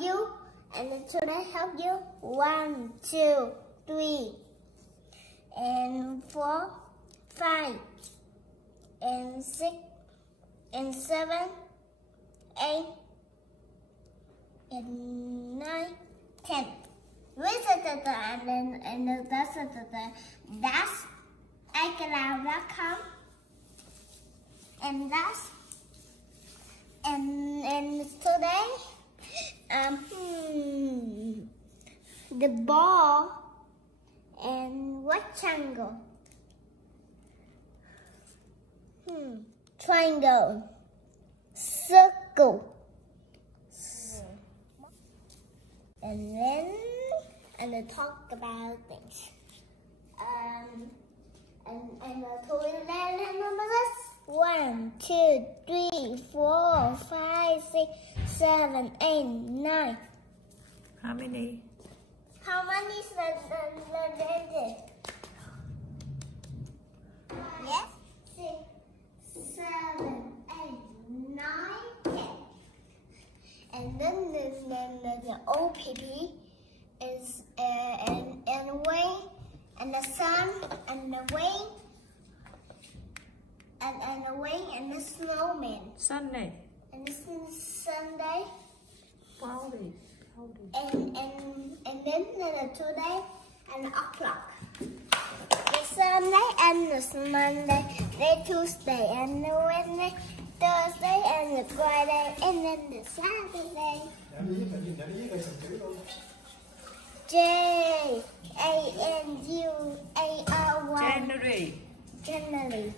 you, and today help you. 1, 2, 3, and 4, 5, and 6, and 7, 8, and 9, 10. With and that's iCloud.com, and that's and today the ball and rectangle, triangle, circle, and then talk about things. And the toilet numbers: 1, 2, 3, 4, 5, 6, 7, 8, 9. How many? How many is the digit? Yes. 6, 7, 8, 9, 10. And then the OPP is and way, and the sun, and the wing, and the wing, and the snowman. Sunday. And this is Sunday. Cloudy. And then the today and the o'clock. The Sunday and the Monday, the Tuesday and the Wednesday, Thursday and the Friday, and then the Saturday. January. January.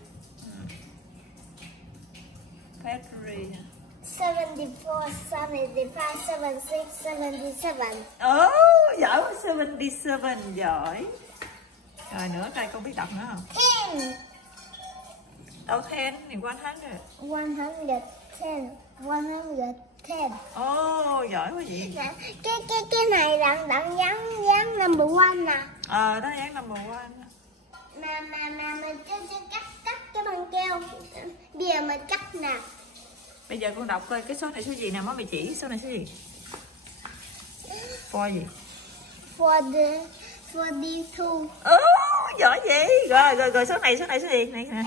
February. 74, 75, 76, 77. Oh, giỏi quá, 77, giỏi. Rồi nữa, đây con biết đọc nữa không? 10. Đâu 10 thì 100. 110. Oh, giỏi quá vậy. Cái này đặng dán number 1 nè. Đó dán number 1. Mà mình cắt cái băng keo. Bây giờ mình cắt nè. Bây giờ con đọc coi cái số này số gì nè, má mày chỉ số này số gì? For gì? For the 2. Giỏi vậy. Rồi số này số gì? Này nè.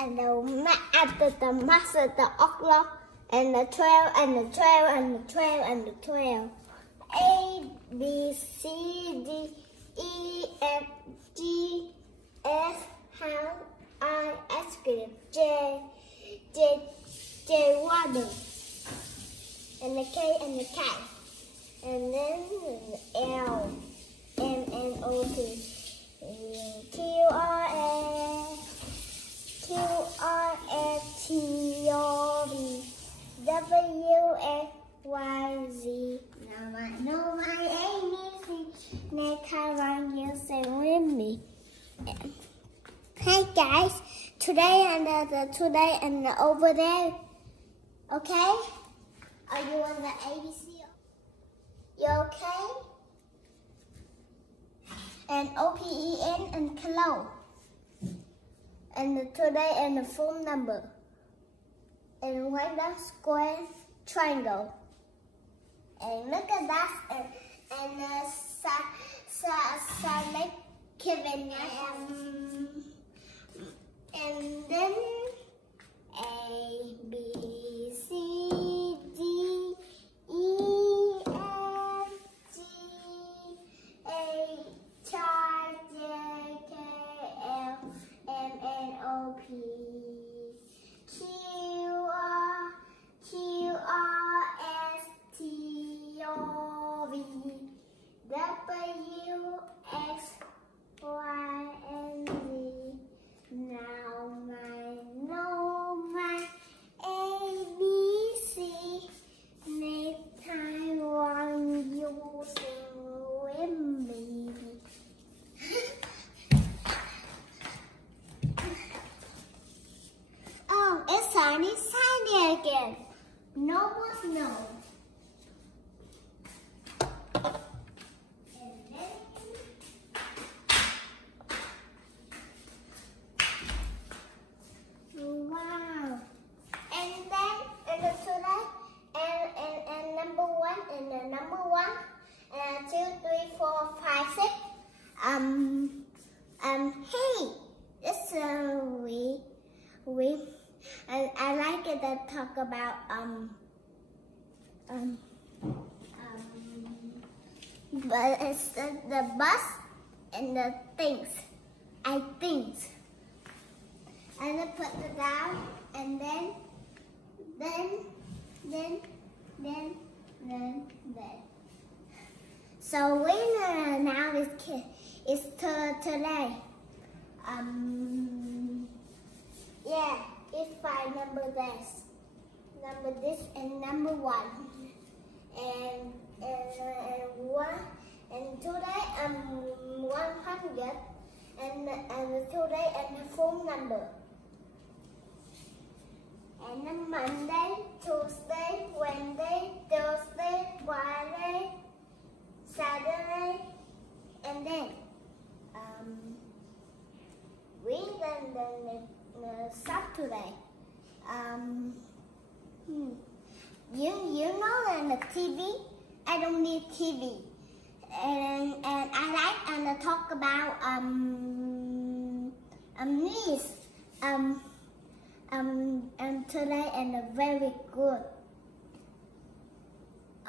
And after the master, the o'clock, and the 12, and the 12, and the 12, and the 12. A, B, C, D, E, F, G, H, I, ice cream, J, water, and the K, and the cat, and then L, M, N, O, P, Q, R, S, T, O, V, W, X, Y, Z. Now I know my ABC. Next time you say with me. Hey guys, today and over there. Okay? Are you on the ABC? You okay? And OPEN and hello. And today and the phone number. And write that square triangle. And look at that. And select Kevin. And then A, B, C, D, E, F, G, H, I, J, K, L, M, N, O, P, Q, R, S, T, O, W, X, Y, and Z. Now I know my ABC. Next time when you sing with me. Oh, it's shiny again. No was no. Wow. And then in the today and number one and the number one and 2, 3, 4, 5, 6. Hey, this I like it to talk about but it's the bus and the things. I think. And then put it down, and then. So we now is today. Yeah, it's 5 number this and number 1, and one, and today 100, and today and the phone number. And then Monday, Tuesday, Wednesday, Thursday, Friday, Saturday, and then Saturday. You know in the TV, I don't need TV, and I like and talk about news today and very good.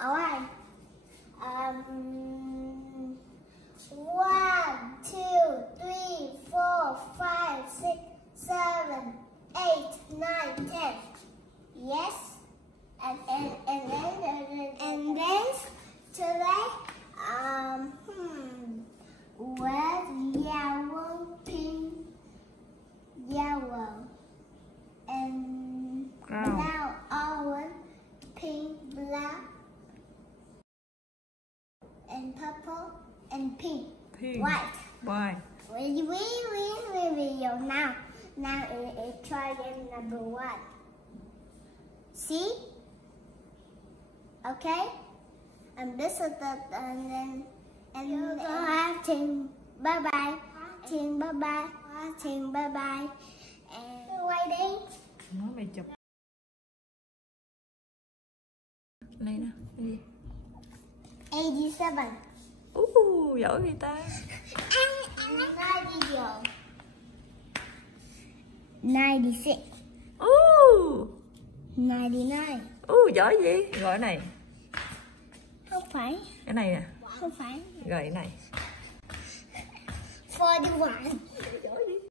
Alright. 1, 2, 3, 4, 5, 6, 7, 8, 9, 10. Yes. And then today red, yellow, pink, yellow. And now orange, pink, black, and purple, and pink. White. Why? We video now. Now it try again number 1. See? Okay? And this is the and then bye bye. Bye bye. Bye bye. And waiting. Nó mày chụp này nè, gì? 87. Giỏi người ta. 96. 99. Giỏi gì? Gọi này. Không phải. Cái này nè. Không phải. Gọi cái này. 41.